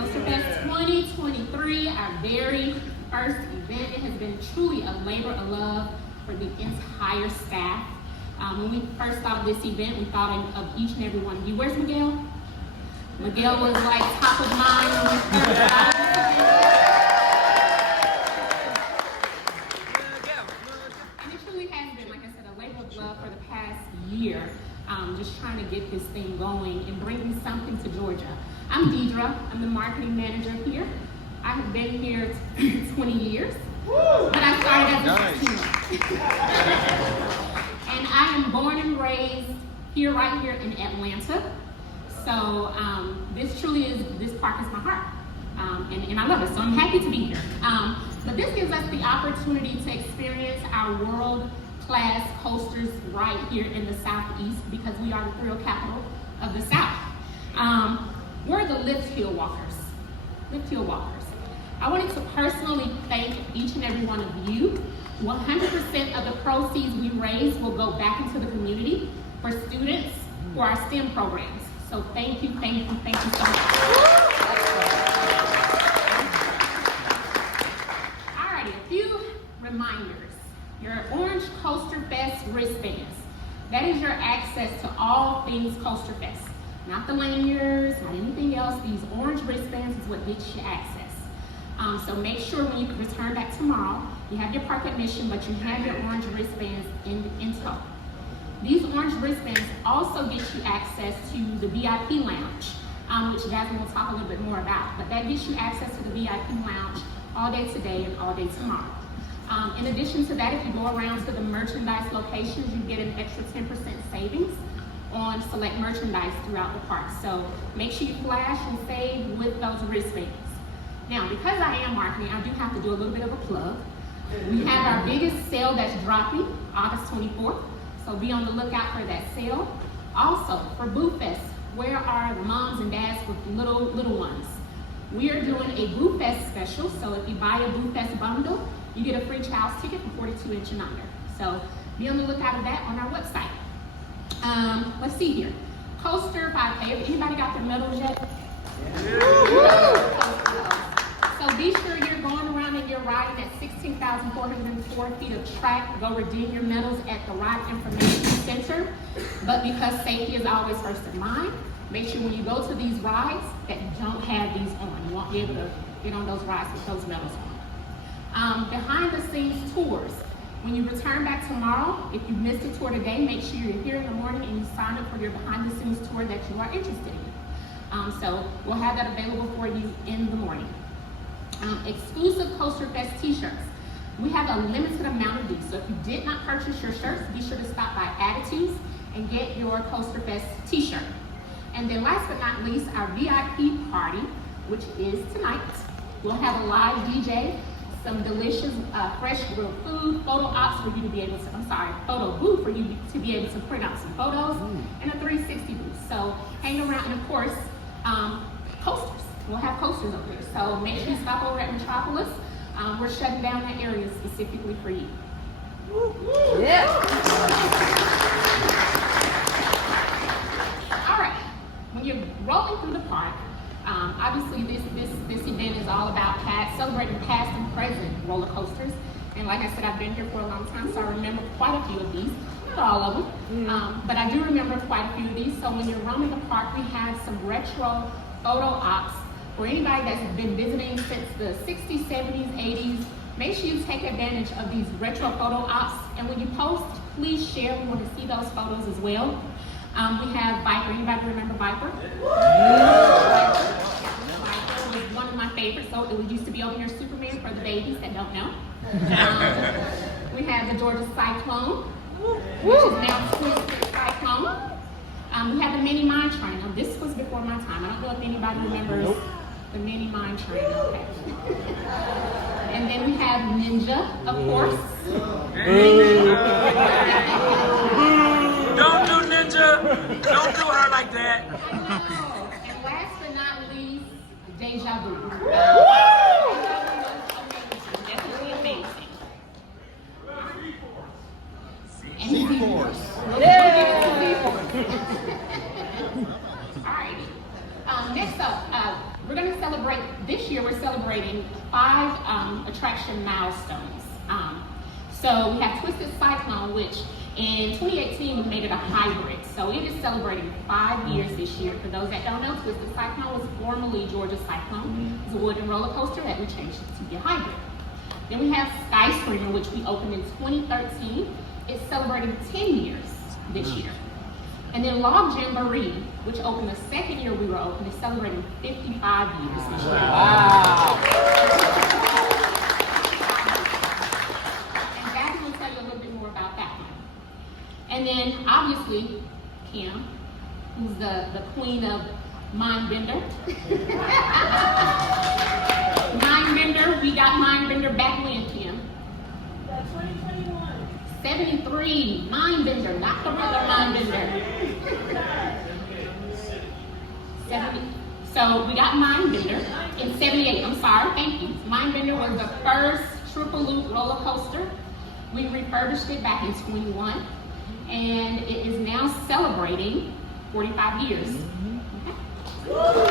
Coasterfest 2023, our very first event. It has been truly a labor of love for the entire staff. When we first thought of this event, we thought of each and every one of you. Where's Miguel? Miguel was like top of mind when we first thought of this event. And it truly has been, like I said, a labor of love for the past year. Just trying to get this thing going and bringing something to Georgia. I'm Deidre. I'm the marketing manager here. I have been here 20 years, but I started as a 16-year-old. And I am born and raised here, right here in Atlanta. So this park is my heart, and I love it. So I'm happy to be here. But this gives us the opportunity to experience our world-class coasters right here in the Southeast, because we are the thrill capital of the South. We're the Lift Hill Walkers. Lift Hill Walkers. I wanted to personally thank each and every one of you. 100% of the proceeds we raise will go back into the community for students for our STEM programs. So thank you, thank you, thank you so much. Alrighty, a few reminders. Your Orange Coasterfest wristbands. That is your access to all things Coasterfest. Not the lanyards, not anything else. These orange wristbands is what gets you access. So make sure when you return back tomorrow, you have your park admission, but you have your orange wristbands in tow. These orange wristbands also get you access to the VIP lounge, which Jasmine will talk a little bit more about. But that gets you access to the VIP lounge all day today and all day tomorrow. In addition to that, if you go around to the merchandise locations, you get an extra 10% savings on select merchandise throughout the park. So make sure you flash and save with those wristbands. Now, because I am marketing, I do have to do a little bit of a plug. We have our biggest sale that's dropping August 24th. So be on the lookout for that sale. Also, for Boo Fest, where are the moms and dads with little ones? We are doing a Boo Fest special. So if you buy a Boo Fest bundle, you get a free child's ticket for 42 inch and under. So be on the lookout for that on our website. Let's see here. Coaster 5K. Anybody got their medals yet? Yeah. So be sure you're going around and you're riding at 16,404 feet of track. Go redeem your medals at the Ride Information Center. But because safety is always first in mind, make sure when you go to these rides that you don't have these on. You won't be able to get on those rides with those medals on. Behind the scenes tours. When you return back tomorrow, if you missed a tour today, make sure you're here in the morning and you sign up for your behind the scenes tour that you are interested in. So we'll have that available for you in the morning. Exclusive Coasterfest t-shirts. We have a limited amount of these, so if you did not purchase your shirts, be sure to stop by Attitudes and get your Coasterfest t-shirt. And then last but not least, our VIP party, which is tonight. We'll have a live DJ, some delicious fresh grilled food, photo ops for you to be able to, photo booth for you to be able to print out some photos, and a 360 booth. So hang around, and of course, coasters. We'll have coasters over here. So make sure you stop over at Metropolis. We're shutting down that area specifically for you. Yeah. All right. When you're rolling through the park, obviously this event is all about celebrating past and present roller coasters. And like I said, I've been here for a long time, so I remember quite a few of these. Not all of them, but I do remember quite a few of these. So when you're roaming the park, we have some retro photo ops. For anybody that's been visiting since the 60s, 70s, 80s, make sure you take advantage of these retro photo ops. And when you post, please share. We want to see those photos as well. We have Viper. Anybody remember Viper? Viper was one of my favorites. So it used to be over here Superman for the babies that don't know. We have the Georgia Cyclone, which is now Twisted Cyclone. We have the Mini Mine Train. Now this was before my time. I don't know if anybody remembers the Mini Mine Train. Okay. And then we have Ninja, of course. Don't do Ninja. Don't do her like that. I know. And last but not least, Deja Vu. Definitely amazing. And Z-Force. All right. Next up, we're going to celebrate celebrate, this year we're celebrating 5 attraction milestones. So we have Twisted Cyclone, which in 2018 we made it a hybrid. So it is celebrating 5 years this year. For those that don't know, Twisted Cyclone was formerly Georgia Cyclone. It's a wooden roller coaster that we changed to be a hybrid. Then we have Skyscreamer, which we opened in 2013. It's celebrating 10 years this year. And then Log Jamboree, which opened the second year we were open, is celebrating 55 years this year. Wow. And Gabby will tell you a little bit more about that one. And then obviously, Kim, who's the queen of Mindbender. Mindbender, we got Mindbender back when, Kim? 2021. 73, Mindbender, not the regular Mindbender. 70. So we got Mindbender in 78. I'm sorry, thank you. Mindbender was the first triple loop roller coaster. We refurbished it back in 21, and it is now celebrating 45 years. Okay. Last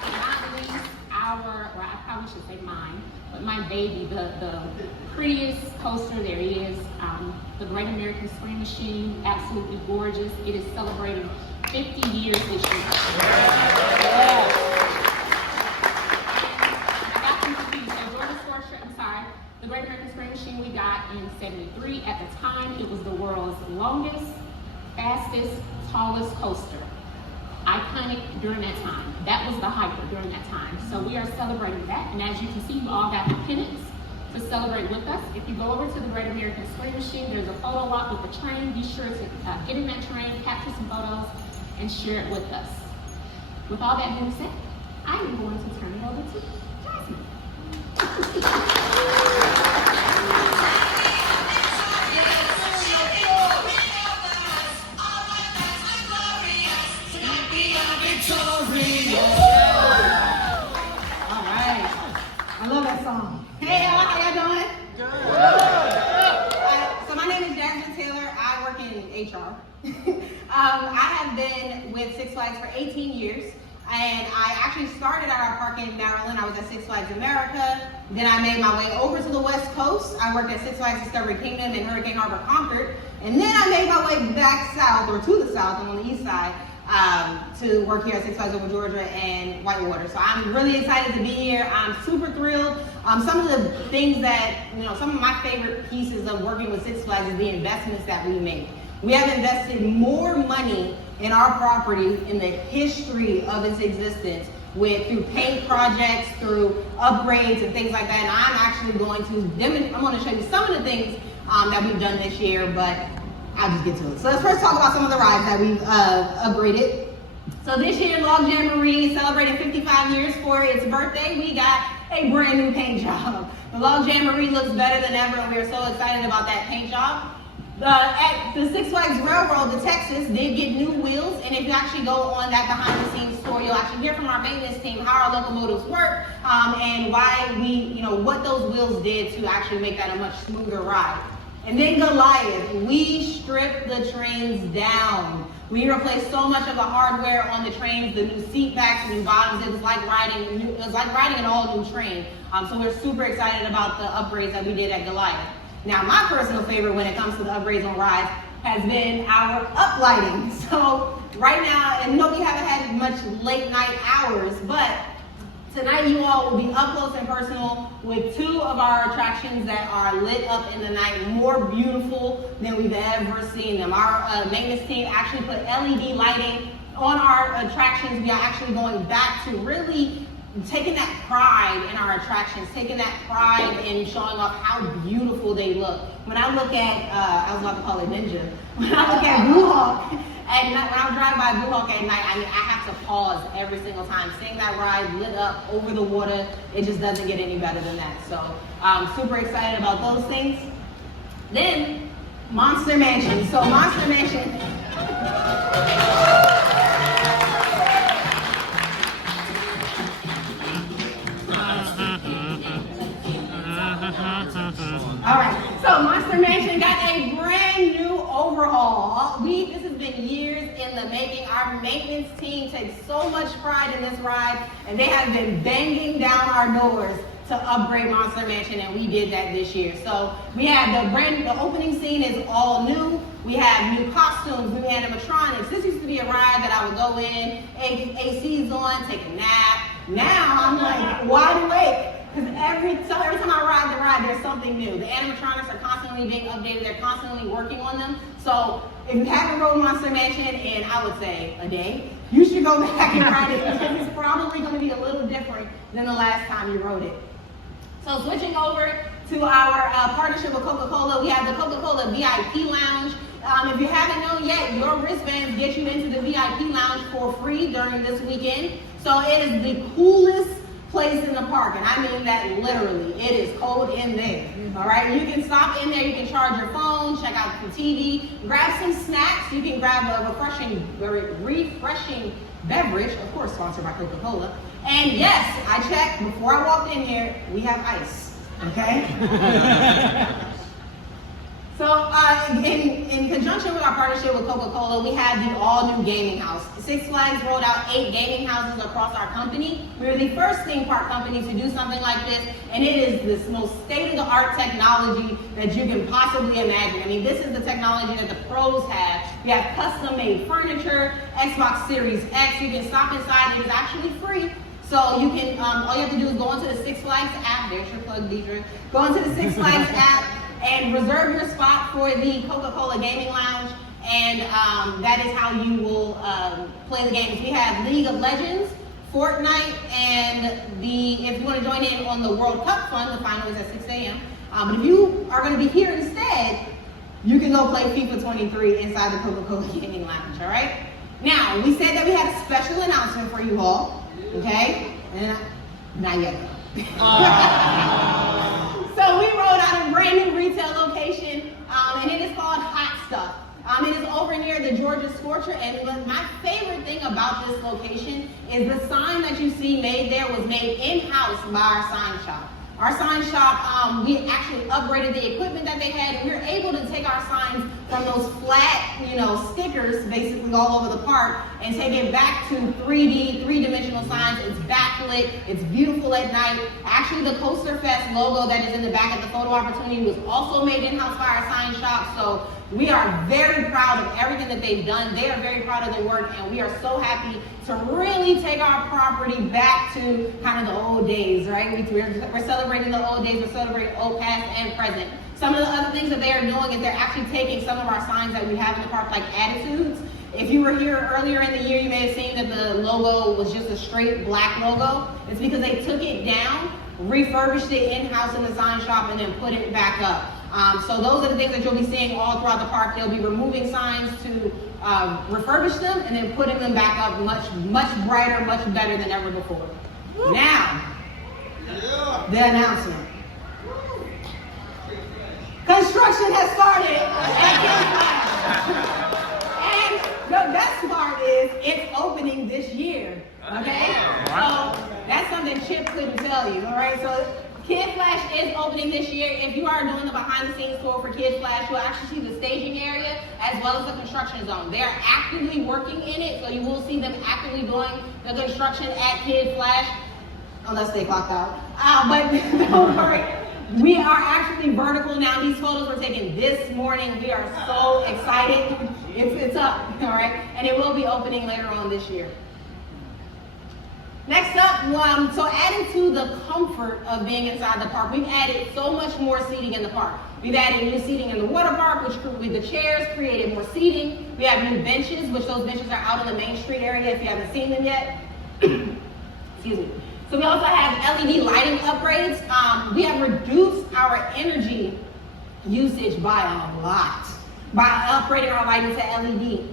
but not least, I probably should say mine, but my baby, the prettiest coaster there is, the Great American Scream Machine, absolutely gorgeous. It is celebrating 50 years this year. Yeah. I got them confused. So Georgia Score, I'm sorry, the Great American Scream Machine we got in 73. At the time, it was the world's longest, fastest, tallest coaster. Iconic during that time. That was the hyper during that time. So we are celebrating that. And as you can see, you all got the pennants to celebrate with us. If you go over to the Great American Scream Machine, there's a photo walk with the train. Be sure to get in that train, capture some photos, and share it with us. With all that being said, I am going to turn it over to Jasmine. All right. I love that song. Hey, how y'all doing? So my name is Jasmine Taylor. I work in HR. I have been with Six Flags for 18 years. And I actually started at our park in Maryland. I was at Six Flags America. Then I made my way over to the West Coast. I worked at Six Flags Discovery Kingdom in Hurricane Harbor, Concord. And then I made my way back south, or to the south, on the east side, to work here at Six Flags Over Georgia and Whitewater. So I'm really excited to be here. I'm super thrilled. Some of the things that, some of my favorite pieces of working with Six Flags is the investments that we make. We have invested more money in our property in the history of its existence, through paint projects, through upgrades and things like that. And I'm actually going to show you some of the things that we've done this year, but I'll just get to it. So let's first talk about some of the rides that we've upgraded. So this year, Log Jamboree celebrated 55 years for its birthday. We got a brand new paint job. The Log Jamboree looks better than ever, and we are so excited about that paint job. At the Six Flags Railroad, the Texas, did get new wheels, and if you actually go on that behind-the-scenes tour, you'll actually hear from our maintenance team how our locomotives work, and why what those wheels did to actually make that a much smoother ride. And then Goliath, we stripped the trains down. We replaced so much of the hardware on the trains, the new seat backs, new bottoms. It was like riding an all-new train. So we're super excited about the upgrades that we did at Goliath. Now, my personal favorite when it comes to the upgrades on rides has been our uplighting. So right now, and no, we haven't had much late night hours, but tonight you all will be up close and personal with 2 of our attractions that are lit up in the night, more beautiful than we've ever seen them. Our maintenance team actually put LED lighting on our attractions. We are actually going back to really taking that pride in our attractions, taking that pride in showing off how beautiful they look. When I look at, I was about to call it Ninja, when I look at Blue Hawk at night, when I drive by Blue Hawk at night, I have to pause every single time. Seeing that ride lit up over the water, it just doesn't get any better than that. So I'm super excited about those things. Then, Monster Mansion. So Monster Mansion, all right, so Monster Mansion got a brand new overhaul. This has been been years in the making. Our maintenance team takes so much pride in this ride, and they have been banging down our doors to upgrade Monster Mansion, and we did that this year. So we have the opening scene is all new. We have new costumes, new animatronics. This used to be a ride that I would go in, AC's on, take a nap. Now I'm like wide awake, because every time I ride the ride, there's something new. The animatronics are constantly being updated. They're constantly working on them. So if you haven't rode Monster Mansion in, I would say, a day, you should go back and ride it, because it's probably going to be a little different than the last time you rode it. So switching over to our partnership with Coca-Cola, we have the Coca-Cola VIP Lounge. If you haven't known yet, your wristbands get you into the VIP Lounge for free during this weekend. So it is the coolest place in the park, and I mean that literally. It is cold in there, all right? You can stop in there, you can charge your phone, check out the TV, grab some snacks. You can grab a very refreshing beverage, of course sponsored by Coca-Cola. And yes, I checked before I walked in here, we have ice, okay? So in conjunction with our partnership with Coca-Cola, we have the all-new gaming house. Six Flags rolled out 8 gaming houses across our company. We were the first theme park company to do something like this, and it is this most state-of-the-art technology that you can possibly imagine. I mean, this is the technology that the pros have. We have custom-made furniture, Xbox Series X. You can stop inside. It is actually free. So you can, all you have to do is go into the Six Flags app. There's your plug, Deidre. Go into the Six Flags app and reserve your spot for the Coca-Cola Gaming Lounge, and that is how you will play the games. We have League of Legends, Fortnite, and if you want to join in on the World Cup fun, the final is at 6 a.m. But if you are going to be here instead, you can go play FIFA 23 inside the Coca-Cola Gaming Lounge, all right? Now, we said that we had a special announcement for you all, okay? And not yet, though. So we rolled out a brand new retail location, and it is called Hot Stuff. It is over near the Georgia Scorcher, and my favorite thing about this location is the sign that you see made there was made in-house by our sign shop. Our sign shop, we actually upgraded the equipment that they had, and we were able to take our signs from those flat, stickers basically all over the park and take it back to 3D, three-dimensional signs. It's backlit, it's beautiful at night. Actually, the Coasterfest logo that is in the back of the photo opportunity was also made in-house by our sign shop. So we are very proud of everything that they've done. They are very proud of their work, and we are so happy to really take our property back to kind of the old days, right? We're celebrating the old days, we're celebrating old past and present. Some of the other things that they are doing is they're actually taking some of our signs that we have in the park, like attitudes. If you were here earlier in the year, you may have seen that the logo was just a straight black logo. It's because they took it down, refurbished it in-house in the sign shop, and then put it back up. So those are the things that you'll be seeing all throughout the park. They'll be removing signs to refurbish them and then putting them back up much brighter, much better than ever before. Now, the announcement. Construction has started at and the best part is it's opening this year, okay? So that's something Chip couldn't tell you, all right? So Kid Flash is opening this year. If you are doing the behind the scenes tour for Kid Flash, you'll actually see the staging area as well as the construction zone. They are actively working in it, so you will see them actively doing the construction at Kid Flash, unless they clocked out. But don't worry, we are actually vertical now. These photos were taken this morning. We are so excited. It's up, all right? And it will be opening later on this year. Next up, so adding to the comfort of being inside the park, we've added so much more seating in the park. We've added new seating in the water park, which with the chairs created more seating. We have new benches, which those benches are out in the Main Street area if you haven't seen them yet. Excuse me. So we also have LED lighting upgrades. We have reduced our energy usage by a lot by upgrading our lighting to LED.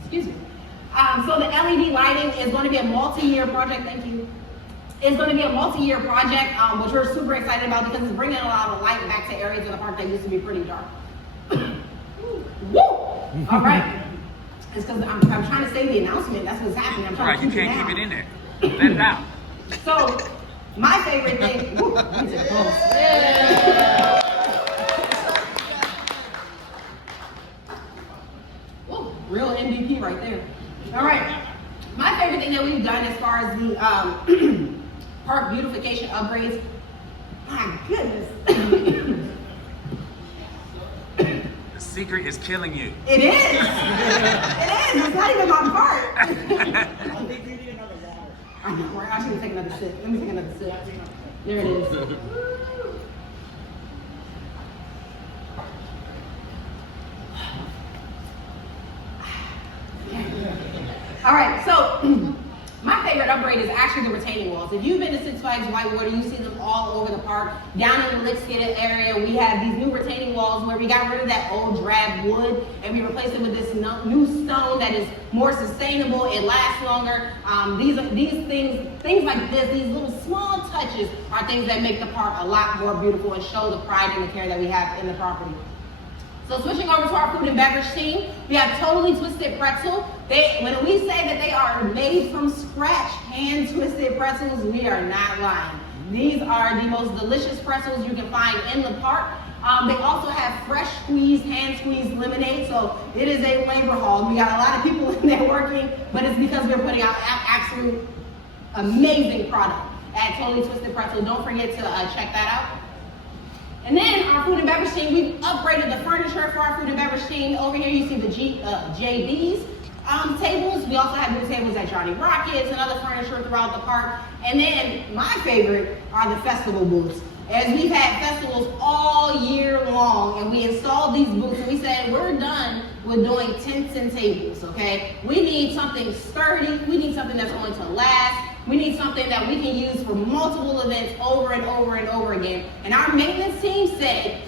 Excuse me. So the LED lighting is going to be a multi-year project. Thank you. It's going to be a multi-year project, which we're super excited about because it's bringing a lot of light back to areas of the park that used to be pretty dark. Woo! All right. It's because I'm trying to say the announcement. That's what's happening. I'm trying to keep you it can't down. keep it in there. Let it out. So, my favorite thing. Woo, let me take a pause. Woo. Real MVP right there. All right. My favorite thing that we've done as far as the park beautification upgrades, my goodness. The secret is killing you. It is. It is. It's not even my part. I think you need another water. I know, right? I should take another sip. Let me take another sip. There it is. All right, so my favorite upgrade is actually the retaining walls. If you've been to Six Flags Whitewater, you see them all over the park. Down in the Lickskid area, we have these new retaining walls where we got rid of that old drab wood and we replaced it with this new stone that is more sustainable. It lasts longer. These things like this, these little small touches are things that make the park a lot more beautiful and show the pride and the care that we have in the property. So switching over to our food and beverage team, we have Totally Twisted Pretzel. When we say that they are made from scratch, hand-twisted pretzels, we are not lying. These are the most delicious pretzels you can find in the park. They also have fresh squeezed, hand-squeezed lemonade, so it is a labor hall. We got a lot of people in there working, but it's because we're putting out absolute amazing product at Totally Twisted Pretzel. Don't forget to check that out. And then our food and beverage team, we've upgraded the furniture for our food and beverage team. Over here you see the JB's tables. We also have new tables at Johnny Rockets and other furniture throughout the park. And then my favorite are the festival booths. As we've had festivals all year long and we installed these booths and we said we're done with doing tents and tables, okay? We need something sturdy. We need something that's going to last. We need something that we can use for multiple events over and over and over again. And our maintenance team said,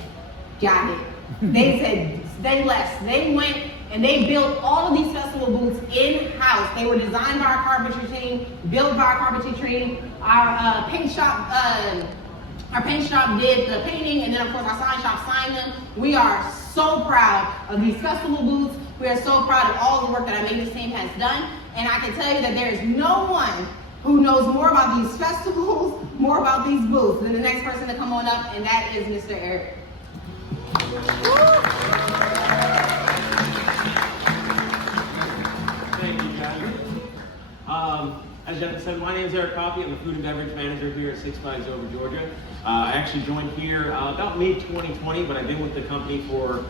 got it. They said, stay less. They went and they built all of these festival booths in-house. They were designed by our carpentry team, built by our carpentry team. Our paint shop did the painting, and then of course our sign shop signed them. We are so proud of these festival booths. We are so proud of all the work that our maintenance team has done. And I can tell you that there is no one who knows more about these festivals, more about these booths than the next person to come on up, and that is Mr. Eric. Thank you, Catherine. As Jen said, my name is Eric Coffey. I'm the food and beverage manager here at Six Flags Over Georgia. I actually joined here about mid-2020, but I've been with the company for,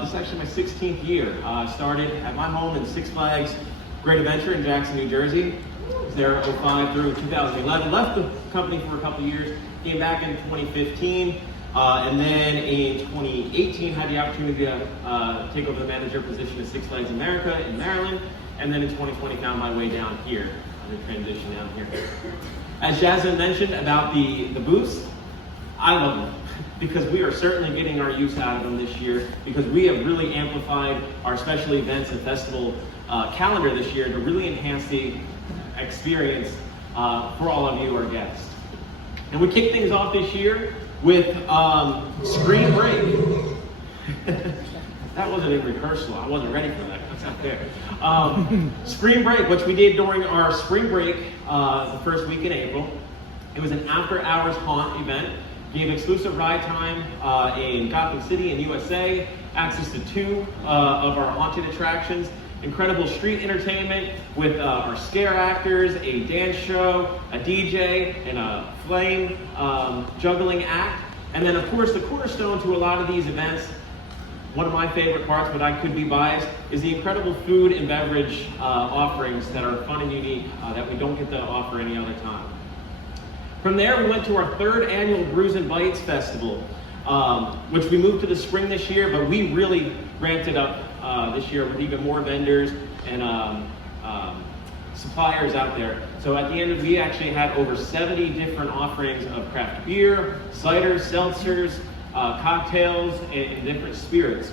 this is actually my 16th year. I started at my home in Six Flags Great Adventure in Jackson, New Jersey. I was there 2005 through 2011. Left the company for a couple of years, came back in 2015, and then in 2018 had the opportunity to take over the manager position at Six Flags America in Maryland, and then in 2020 found my way down here. The transition down here. As Jasmine mentioned about the booths, I love them because we are certainly getting our use out of them this year because we have really amplified our special events and festival calendar this year to really enhance the experience for all of you, our guests. And we kick things off this year with Spring Break. That wasn't a rehearsal. I wasn't ready for that. That's not fair. Spring Break, which we did during our Spring Break the first week in April. It was an after-hours haunt event. Gave exclusive ride time in Gotham City in USA, access to 2 of our haunted attractions, incredible street entertainment with our scare actors, a dance show, a DJ, and a flame juggling act. And then, of course, the cornerstone to a lot of these events, one of my favorite parts, but I could be biased, is the incredible food and beverage offerings that are fun and unique that we don't get to offer any other time. From there, we went to our 3rd annual Brews and Bites Festival, which we moved to the spring this year, but we really ramped it up this year with even more vendors and suppliers out there. So at the end, we actually had over 70 different offerings of craft beer, ciders, seltzers, cocktails, and different spirits.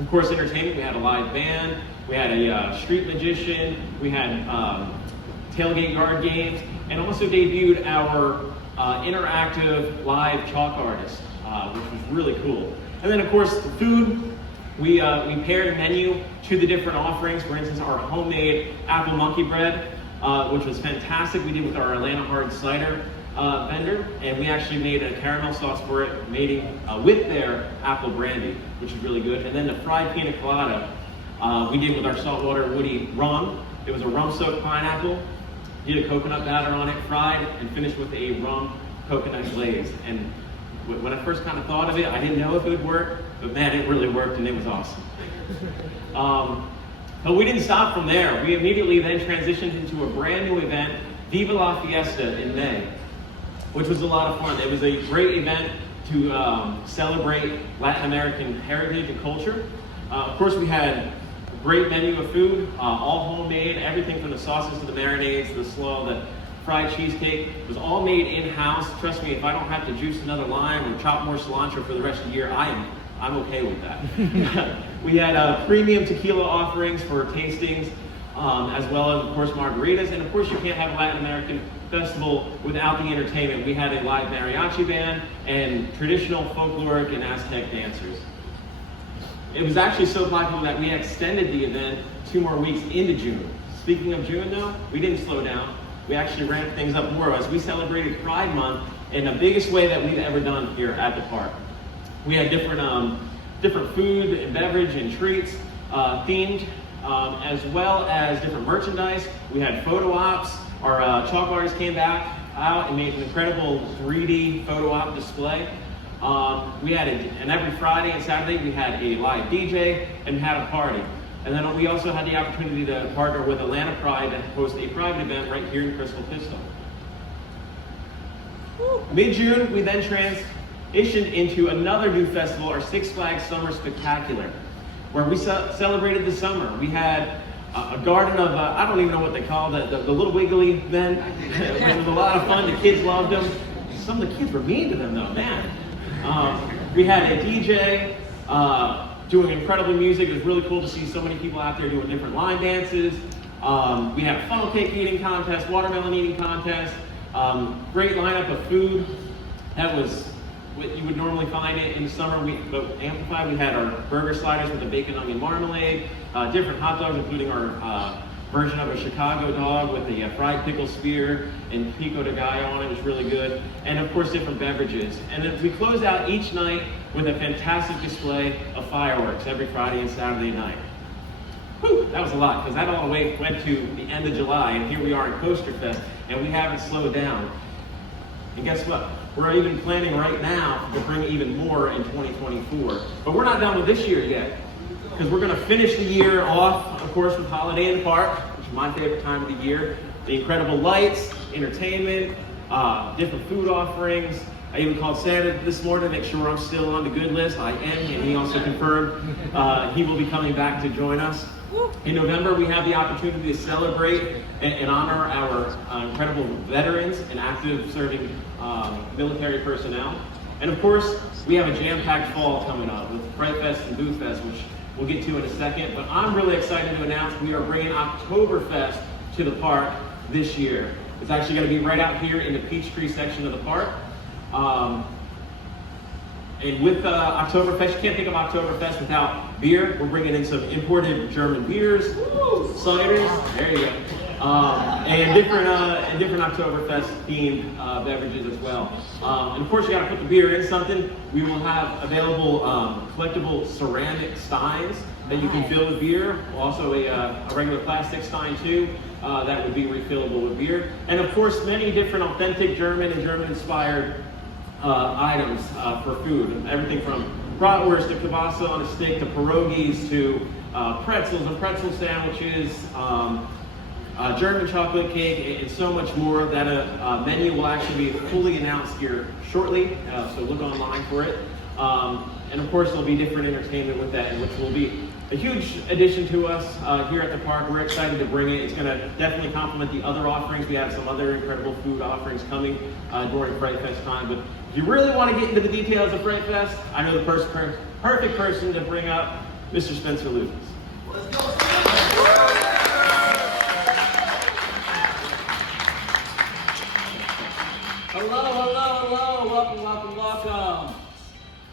Of course, entertainment, we had a live band, we had a street magician, we had tailgate yard games, and also debuted our interactive live chalk artist, which was really cool. And then, of course, the food, we paired a menu to the different offerings. For instance, our homemade apple monkey bread, which was fantastic. We did with our Atlanta hard cider vendor, and we actually made a caramel sauce for it, mating with their apple brandy, which is really good. And then the fried pina colada We did with our saltwater woody rum. It was a rum-soaked pineapple, did a coconut batter on it, fried, and finished with a rum coconut glaze. And when I first kind of thought of it, I didn't know if it would work, but man, it really worked and it was awesome. But we didn't stop from there. We immediately then transitioned into a brand new event, Viva La Fiesta, in May, which was a lot of fun. It was a great event to celebrate Latin American heritage and culture. Of course, we had a great menu of food, all homemade, everything from the sauces to the marinades, the slaw, the fried cheesecake. It was all made in-house. Trust me, if I don't have to juice another lime or chop more cilantro for the rest of the year, I'm okay with that. We had premium tequila offerings for tastings, as well as, of course, margaritas. And of course, you can't have a Latin American festival without the entertainment. We had a live mariachi band and traditional folkloric and Aztec dancers. It was actually so popular that we extended the event 2 more weeks into June. Speaking of June, though, we didn't slow down. We actually ramped things up more as we celebrated Pride Month in the biggest way that we've ever done here at the park. We had different food and beverage and treats themed, as well as different merchandise. We had photo ops. Our chalk artists came back out and made an incredible 3D photo op display. We had and every Friday and Saturday we had a live DJ and had a party. And then we also had the opportunity to partner with Atlanta Pride and host a private event right here in Crystal Pistol. Mid-June, we then transitioned into another new festival, our Six Flags Summer Spectacular, where we celebrated the summer. We had a garden of, I don't even know what they call the little wiggly men. It was a lot of fun. The kids loved them. Some of the kids were mean to them though, man. We had a DJ doing incredible music. It was really cool to see so many people out there doing different line dances. We had a funnel cake eating contest, watermelon eating contest, great lineup of food. That was what you would normally find it in the summer, but amplified. We had our burger sliders with the bacon onion marmalade, different hot dogs, including our version of a Chicago dog with the fried pickle spear and pico de gallo on it. It was really good. And of course, different beverages. And then we closed out each night with a fantastic display of fireworks every Friday and Saturday night. Whew, that was a lot, because that all the way went to the end of July, and here we are in Coasterfest, and we haven't slowed down. And guess what? We're even planning right now to bring even more in 2024. But we're not done with this year yet, because we're going to finish the year off, of course, with Holiday in the Park, which is my favorite time of the year. The incredible lights, entertainment, different food offerings. I even called Santa this morning to make sure I'm still on the good list. I am, and he also confirmed he will be coming back to join us. In November, we have the opportunity to celebrate and honor our incredible veterans and active serving military personnel. And of course, we have a jam-packed fall coming up with Fright Fest and Booth Fest, which we'll get to in a second. But I'm really excited to announce we are bringing Oktoberfest to the park this year. It's actually going to be right out here in the Peachtree section of the park. And with Oktoberfest, you can't think of Oktoberfest without beer. We're bringing in some imported German beers, ciders, there you go, and different Oktoberfest themed beverages as well. And of course, you got to put the beer in something. We will have available collectible ceramic steins that you can fill with beer. Also a regular plastic stein too. That would be refillable with beer. And of course, many different authentic German and German-inspired items for food. Everything from bratwurst to kielbasa on a stick to pierogies to pretzels and pretzel sandwiches, German chocolate cake, and so much more. That menu will actually be fully announced here shortly, so look online for it. And of course, there'll be different entertainment with that, which will be a huge addition to us here at the park. We're excited to bring it. It's going to definitely complement the other offerings. We have some other incredible food offerings coming during Fright Fest time. But if you really want to get into the details of Fright Fest, I know the perfect person to bring up, Mr. Spencer Lucas. Let's go. Hello. Welcome.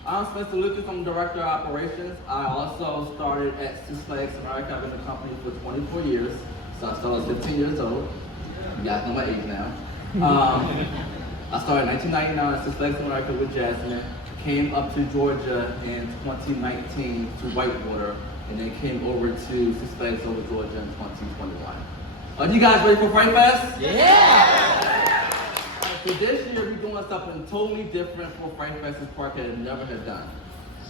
I'm Spencer Lucas. I'm Director of Operations. I also started at Six Flags America. I've been in the company for 24 years. So I started 15 years old. You guys know my age now. I started in 1999 at Six Flags America with Jasmine. Came up to Georgia in 2019 to Whitewater and then came over to Six Flags Over Georgia in 2021. Are you guys ready for Fright Fest? Yeah! So this year we're doing something totally different for Fright Fest this park had never had done.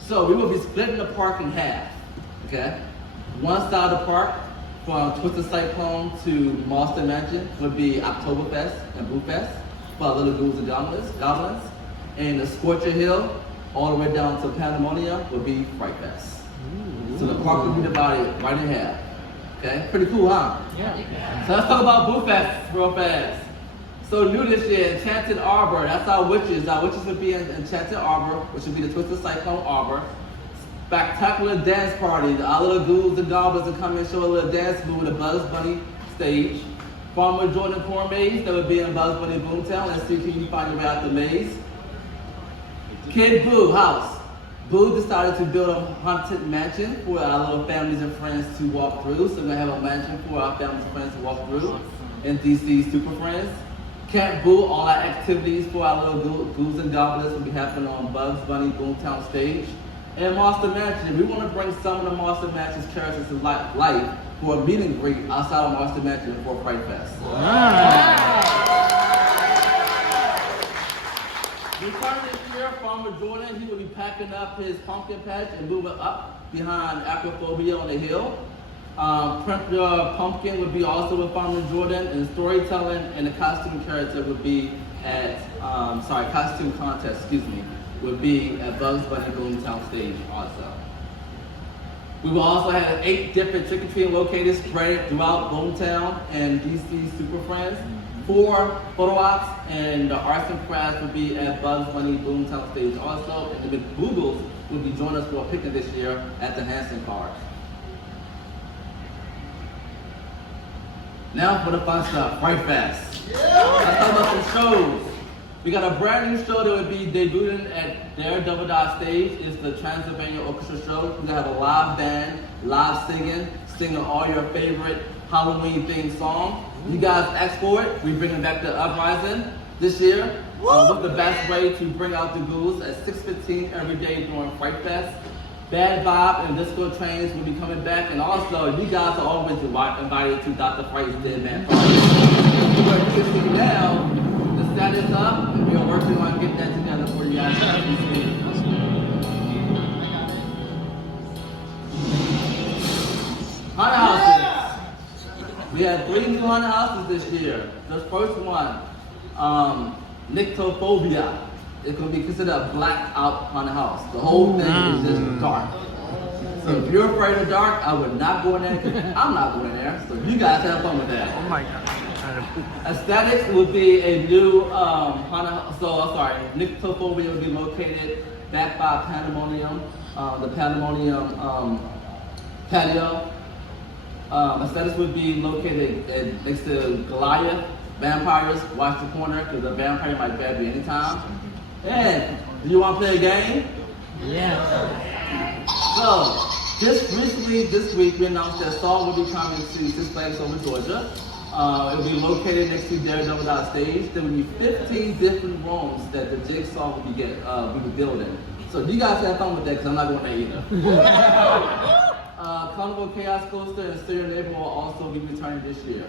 So we will be splitting the park in half, okay? One side of the park, from Twisted Cyclone to Monster Mansion, would be Oktoberfest and Boo Fest for our little ghouls and goblins. And the Scorcher Hill, all the way down to Pandemonium, would be Fright Fest. So the park will be divided right in half. Okay, pretty cool, huh? Yeah. So let's talk about Boo Fest real fast. So new this year, Enchanted Arbor, that's our witches. Our witches would be in Enchanted Arbor, which would be the Twisted Cyclone Arbor. Spectacular dance party. Our little ghouls and goblins will come and show a little dance move with a Bugs Bunny stage. Farmer Jordan Corn Maze, that would be in Bugs Bunny Boomtown. Let's see if you can find your way out the maze. Kid Boo House. Boo decided to build a haunted mansion for our little families and friends to walk through. So we're gonna have a mansion for our families and friends to walk through. And DC Super Friends. Camp Boo, all our activities for our little ghouls and goblins will be happening on Bugs Bunny Boomtown stage. And Monster Mansion, we want to bring some of the Monster Mansion's characters to life for a meet and greet outside of Monster Mansion for Fright Fest. Returning this year, Farmer Jordan, he will be packing up his pumpkin patch and moving up behind Acrophobia on the hill. Print Your Pumpkin would be also with Farmer Jordan, and storytelling and the costume character would be at, costume contest, would be at Bugs Bunny Boomtown stage also. We will also have 8 different trick-or-treating locations spread throughout Boomtown and DC Super Friends. 4 photo ops and the arts and crafts will be at Bugs Bunny Boomtown stage also, and the McBoogles will be joining us for a picnic this year at the Hanson Park. Now for the fun stuff, Fright Fest. Let's talk about some shows. We got a brand new show that would be debuting at Daredevil stage. It's the Transylvania Orchestra Show. We're gonna have a live band, live singing all your favorite Halloween themed songs. You guys asked for it. We're bringing back the Uprising this year. What's the best way to bring out the ghouls at 6:15 every day during Fright Fest. Bad Vibe and Disco Trains will be coming back, and also you guys are always invited to Dr. Fright's Dead Man Party. But you can see now, the set is up, and we are working on getting that together for you guys. Haunted houses. We have 3 new haunted houses this year. The first one, Nyctophobia. It's going to be considered a blackout haunted house. The whole thing is just dark. So if you're afraid of dark, I would not go in there. I'm not going in there. So you guys have fun with that. Oh my God. Aesthetics would be a new haunted house. Nyctophobia would be located back by Pandemonium, the Pandemonium patio. Aesthetics would be located next to Goliath. Vampires, watch the corner because the vampire might grab you anytime. And do you want to play a game? Yeah. So, just recently this week we announced that a song will be coming to Six Flags Over Georgia. It will be located next to Daredevil stage. There will be 15 different rooms that the Jigsaw will be building. So you guys have fun with that because I'm not going there either. Carnival Chaos Coaster and Stereo Neighbor will also be returning this year.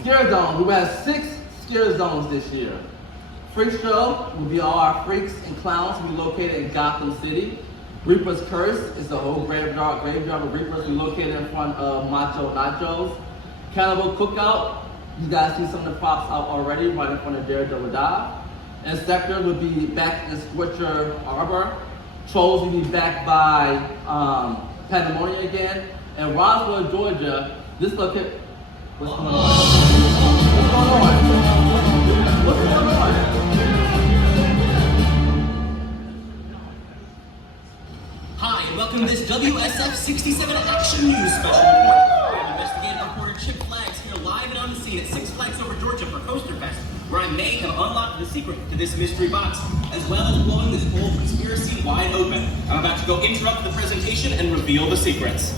Scare Zone, we will have 6 scare zones this year. Freak Show will be all our freaks and clowns will be located in Gotham City. Reaper's Curse is the whole graveyard of Reapers will be located in front of Macho Nachos. Cannibal Cookout, you guys see some of the props out already right in front of Daredevil Dive. Inspector will be back in Scorcher Arbor. Trolls will be back by Pandemonium again. And Roswell, Georgia, this location. What's going on? What's going on? What's going on? Hi, and welcome to this WSF 67 Action News special report. I'm investigative reporter Chip Flags here live and on the scene at Six Flags Over Georgia for Coasterfest, where I may have unlocked the secret to this mystery box, as well as blowing this whole conspiracy wide open. I'm about to go interrupt the presentation and reveal the secrets.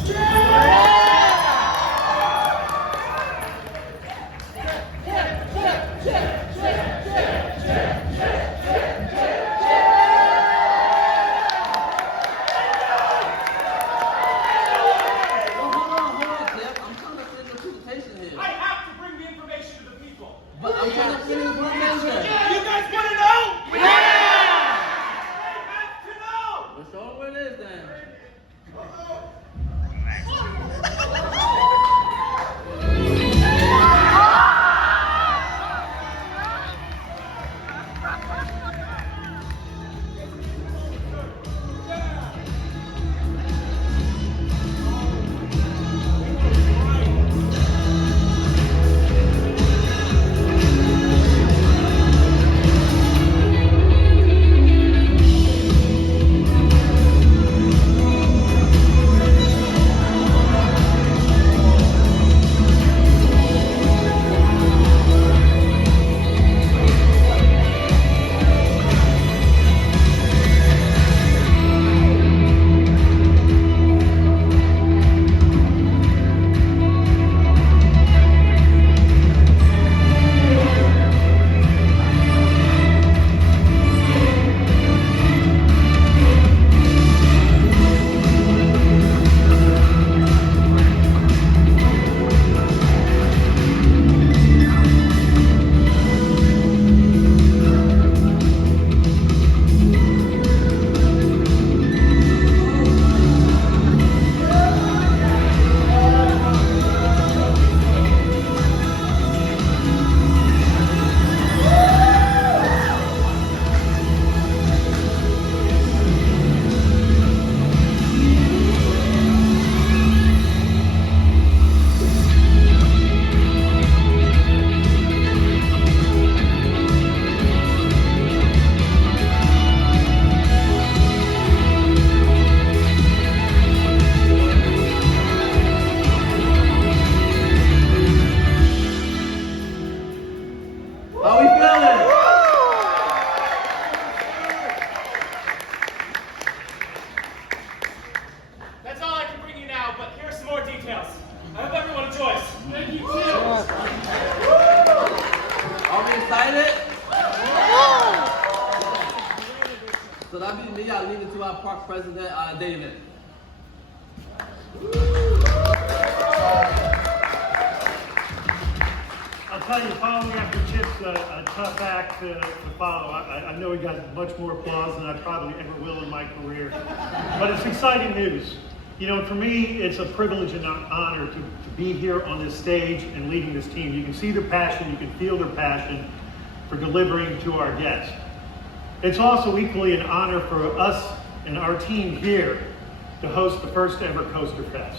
from me, I leave it to our park president, David. I'll tell you, following after Chip's a tough act to follow. I know he got much more applause than I probably ever will in my career. But it's exciting news. You know, for me, it's a privilege and an honor to be here on this stage and leading this team. You can see their passion, you can feel their passion for delivering to our guests. It's also equally an honor for us and our team here to host the first ever Coasterfest.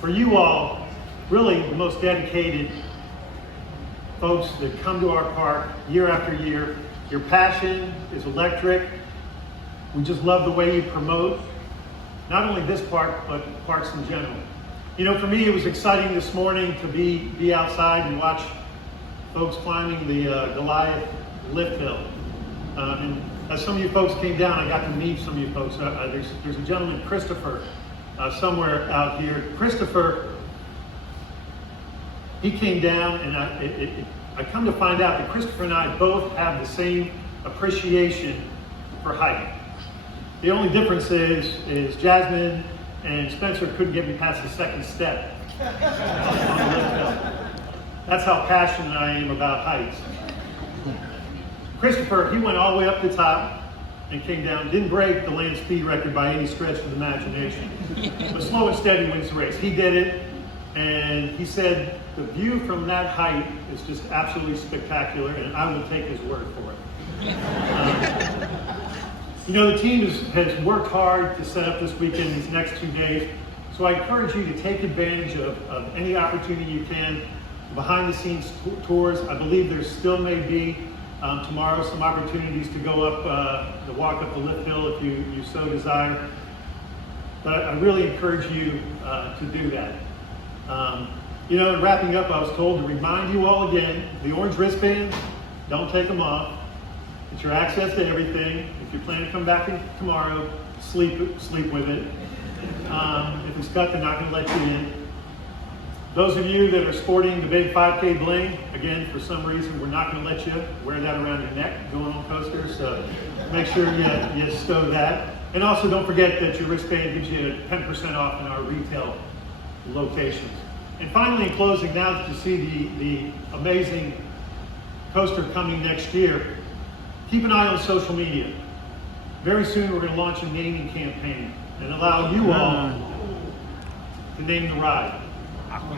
For you all, really the most dedicated folks that come to our park year after year. Your passion is electric. We just love the way you promote not only this park, but parks in general. You know, for me, it was exciting this morning to be outside and watch folks climbing the Goliath lift hill. And as some of you folks came down, I got to meet some of you folks. There's a gentleman, Christopher, somewhere out here. Christopher, he came down, and I come to find out that Christopher and I both have the same appreciation for hiking. The only difference is Jasmine and Spencer couldn't get me past the second step on the lift hill. That's how passionate I am about heights. Christopher, he went all the way up the top and came down, didn't break the land speed record by any stretch of the imagination, but slow and steady wins the race. He did it, and he said the view from that height is just absolutely spectacular, and I will take his word for it. You know, the team has worked hard to set up this weekend, these next 2 days, so I encourage you to take advantage of any opportunity you can. Behind the scenes tours, I believe there still may be tomorrow some opportunities to go up, to walk up the lift hill if you so desire. But I really encourage you to do that. You know, in wrapping up, I was told to remind you all again, the orange wristbands, don't take them off. It's your access to everything. If you plan to come back tomorrow, sleep with it. If it's cut, they're not going to let you in. Those of you that are sporting the big 5K bling, again, for some reason, we're not going to let you wear that around your neck going on coasters, so make sure you stow that. And also don't forget that your wristband gives you 10% off in our retail locations. And finally, in closing, now that you see the amazing coaster coming next year, keep an eye on social media. Very soon we're going to launch a naming campaign and allow you all to name the ride.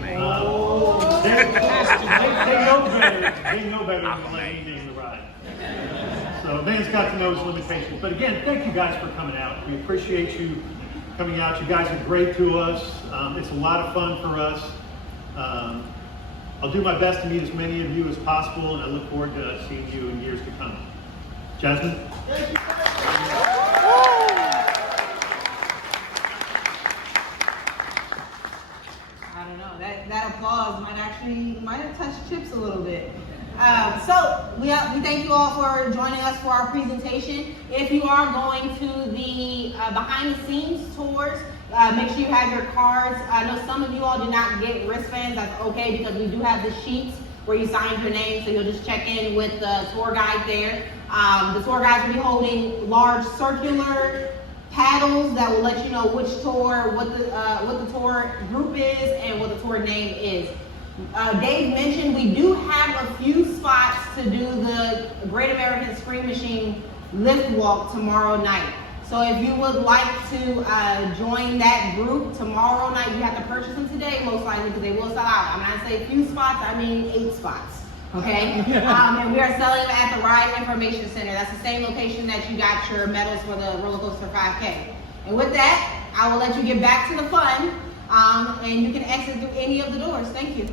They know better than letting me name the ride. So man's got to know his limitations. But again, thank you guys for coming out. We appreciate you coming out. You guys are great to us. It's a lot of fun for us. I'll do my best to meet as many of you as possible, and I look forward to seeing you in years to come. Jasmine? Thank you. I don't know, that applause might have touched Chips a little bit. So we thank you all for joining us for our presentation. If you are going to the behind the scenes tours, make sure you have your cards. I know some of you all do not get wristbands. That's okay, because we do have the sheets where you sign your name, so you'll just check in with the tour guide there. The tour guides will be holding large circular paddles that will let you know which tour, what the tour group is, and what the tour name is. Dave mentioned we do have a few spots to do the Great American Scream Machine lift walk tomorrow night. So if you would like to join that group tomorrow night, you have to purchase them today, most likely, because they will sell out. When I say a few spots, I mean 8 spots. Okay? And we are selling them at the Ride Information Center. That's the same location that you got your medals for the roller coaster 5K. And with that, I will let you get back to the fun, and you can exit through any of the doors. Thank you.